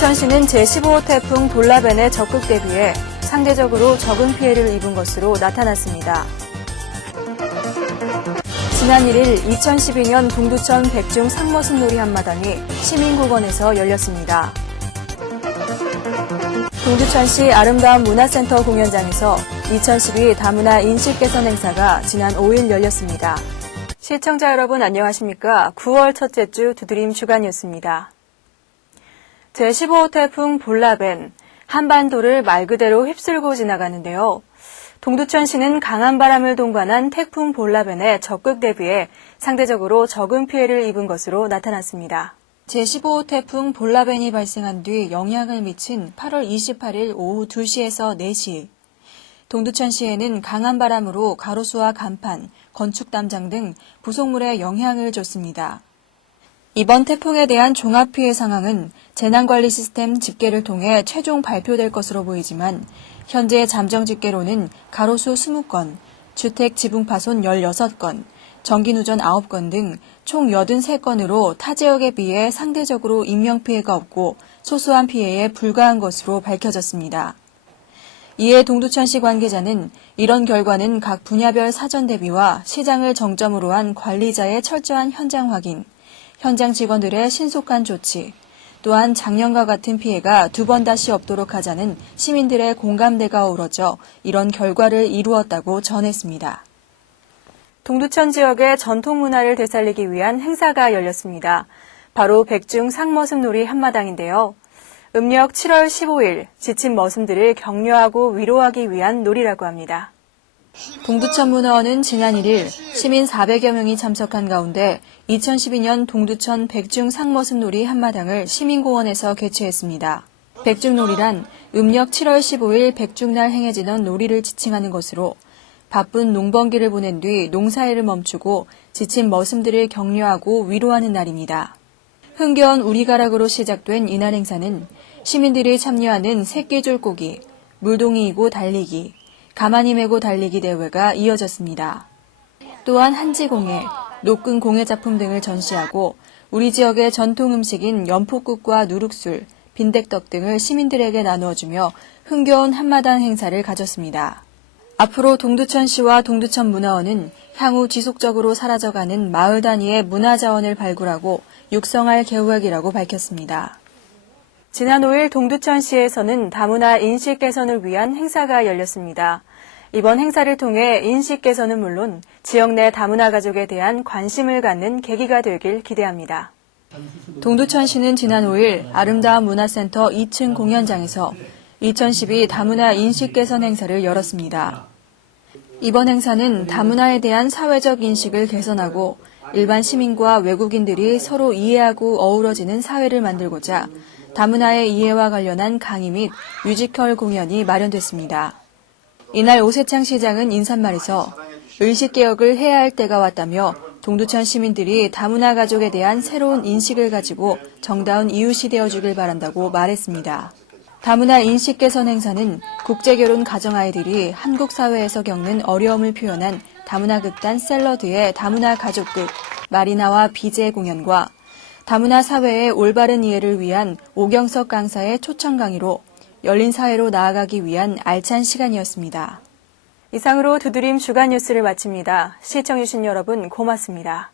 동두천시는 제15호 태풍 볼라벤의 적극 대비에 상대적으로 적은 피해를 입은 것으로 나타났습니다. 지난 1일 2012년 동두천 백중 상머슴놀이 한마당이 시민공원에서 열렸습니다. 동두천시 아름다운 문화센터 공연장에서 2012 다문화 인식개선 행사가 지난 5일 열렸습니다. 시청자 여러분 안녕하십니까? 9월 첫째 주 두드림 주간 뉴스입니다. 제15호 태풍 볼라벤, 한반도를 말 그대로 휩쓸고 지나가는데요. 동두천시는 강한 바람을 동반한 태풍 볼라벤의 적극 대비에 상대적으로 적은 피해를 입은 것으로 나타났습니다. 제15호 태풍 볼라벤이 발생한 뒤 영향을 미친 8월 28일 오후 2시에서 4시, 동두천시에는 강한 바람으로 가로수와 간판, 건축 담장 등 부속물에 영향을 줬습니다. 이번 태풍에 대한 종합피해 상황은 재난관리 시스템 집계를 통해 최종 발표될 것으로 보이지만 현재 잠정 집계로는 가로수 20건, 주택 지붕 파손 16건, 전기 누전 9건 등 총 83건으로 타 지역에 비해 상대적으로 인명피해가 없고 소소한 피해에 불과한 것으로 밝혀졌습니다. 이에 동두천시 관계자는 이런 결과는 각 분야별 사전 대비와 시장을 정점으로 한 관리자의 철저한 현장 확인, 현장 직원들의 신속한 조치, 또한 작년과 같은 피해가 두 번 다시 없도록 하자는 시민들의 공감대가 어우러져 이런 결과를 이루었다고 전했습니다. 동두천 지역의 전통 문화를 되살리기 위한 행사가 열렸습니다. 바로 백중 상머슴놀이 한마당인데요. 음력 7월 15일 지친 머슴들을 격려하고 위로하기 위한 놀이라고 합니다. 동두천문화원은 지난 1일 시민 400여 명이 참석한 가운데 2012년 동두천 백중 상머슴놀이 한마당을 시민공원에서 개최했습니다. 백중놀이란 음력 7월 15일 백중날 행해지던 놀이를 지칭하는 것으로 바쁜 농번기를 보낸 뒤 농사일을 멈추고 지친 머슴들을 격려하고 위로하는 날입니다. 흥겨운 우리가락으로 시작된 이날 행사는 시민들이 참여하는 새끼줄꼬기, 물동이 이고 달리기, 가만히 메고 달리기 대회가 이어졌습니다. 또한 한지공예, 노끈 공예 작품 등을 전시하고 우리 지역의 전통 음식인 연포국과 누룩술, 빈대떡 등을 시민들에게 나누어주며 흥겨운 한마당 행사를 가졌습니다. 앞으로 동두천시와 동두천문화원은 향후 지속적으로 사라져가는 마을 단위의 문화자원을 발굴하고 육성할 계획이라고 밝혔습니다. 지난 5일 동두천시에서는 다문화 인식 개선을 위한 행사가 열렸습니다. 이번 행사를 통해 인식 개선은 물론 지역 내 다문화 가족에 대한 관심을 갖는 계기가 되길 기대합니다. 동두천시는 지난 5일 아름다운 문화센터 2층 공연장에서 2012 다문화 인식 개선 행사를 열었습니다. 이번 행사는 다문화에 대한 사회적 인식을 개선하고 일반 시민과 외국인들이 서로 이해하고 어우러지는 사회를 만들고자 다문화의 이해와 관련한 강의 및 뮤지컬 공연이 마련됐습니다. 이날 오세창 시장은 인사말에서 의식개혁을 해야 할 때가 왔다며 동두천 시민들이 다문화 가족에 대한 새로운 인식을 가지고 정다운 이웃이 되어주길 바란다고 말했습니다. 다문화 인식 개선 행사는 국제결혼 가정아이들이 한국 사회에서 겪는 어려움을 표현한 다문화 극단 샐러드의 다문화 가족극 마리나와 비제 공연과 다문화 사회의 올바른 이해를 위한 오경석 강사의 초청 강의로 열린 사회로 나아가기 위한 알찬 시간이었습니다. 이상으로 두드림 주간 뉴스를 마칩니다. 시청해주신 여러분 고맙습니다.